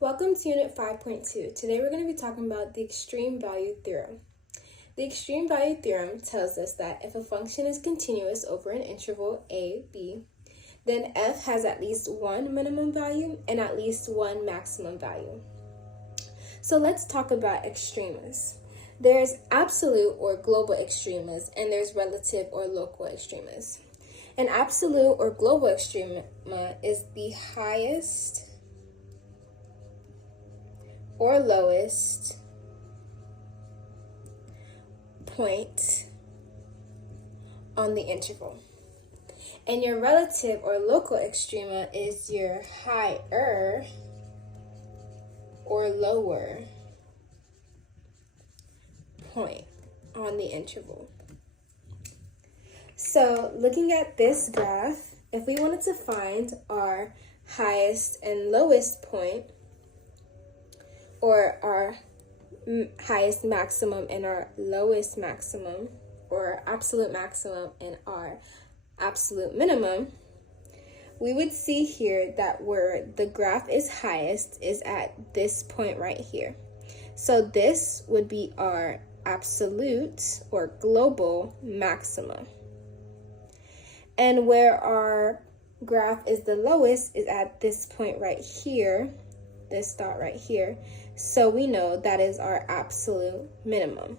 Welcome to Unit 5.2. Today we're going to be talking about the extreme value theorem. The extreme value theorem tells us that if a function is continuous over an interval a, b, then f has at least one minimum value and at least one maximum value. So let's talk about extremas. There's absolute or global extremas, and there's relative or local extremas. An absolute or global extrema is the highest or lowest point on the interval. And your relative or local extrema is your higher or lower point on the interval. So looking at this graph, if we wanted to find our highest and lowest point, or our highest maximum and our lowest maximum, or absolute maximum and our absolute minimum, we would see here that where the graph is highest is at this point right here. So this would be our absolute or global maximum. And where our graph is the lowest is at this point right here, this dot right here. So we know that is our absolute minimum.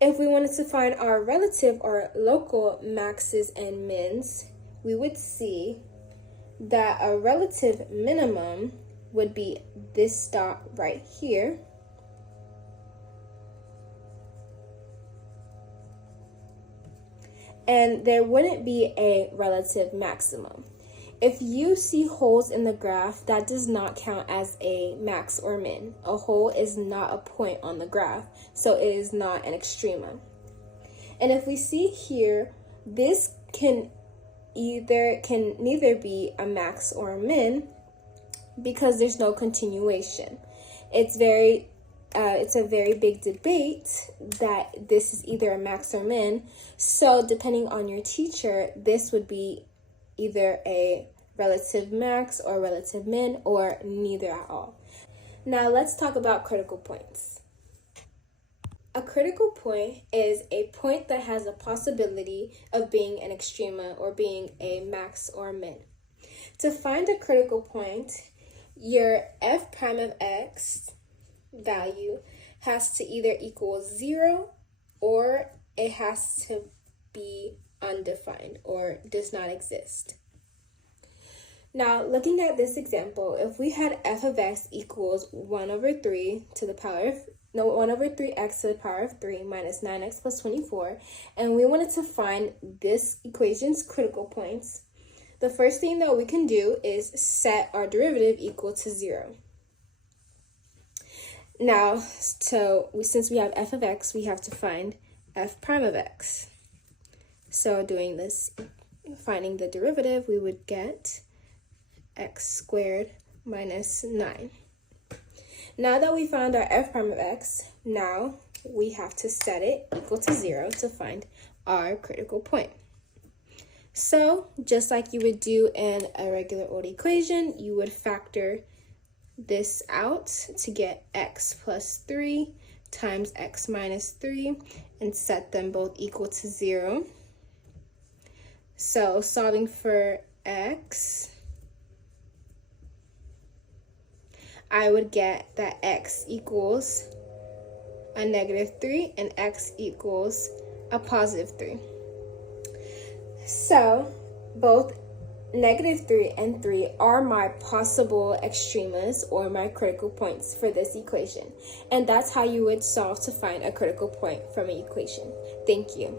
If we wanted to find our relative or local maxes and mins, we would see that a relative minimum would be this dot right here. And there wouldn't be a relative maximum. If you see holes in the graph, that does not count as a max or min. A hole is not a point on the graph, so it is not an extrema. And if we see here, this can neither be a max or a min because there's no continuation. It's a very big debate that this is either a max or min. So depending on your teacher, this would be either a relative max or relative min, or neither at all. Now let's talk about critical points. A critical point is a point that has a possibility of being an extrema or being a max or min. To find a critical point, your f prime of x value has to either equal 0 or it has to be undefined or does not exist. Now, looking at this example, if we had f of x equals 1 over 3x to the power of 3 minus 9x plus 24, and we wanted to find this equation's critical points, the first thing that we can do is set our derivative equal to 0. Now, since we have f of x, we have to find f prime of x. So doing this, finding the derivative, we would get x squared minus 9. Now that we found our f prime of x, now we have to set it equal to 0 to find our critical point. So just like you would do in a regular old equation, you would factor this out to get x plus 3 times x minus 3 and set them both equal to 0. So solving for x, I would get that x equals a negative 3 and x equals a positive 3. So both negative 3 and 3 are my possible extremas or my critical points for this equation. And that's how you would solve to find a critical point from an equation. Thank you.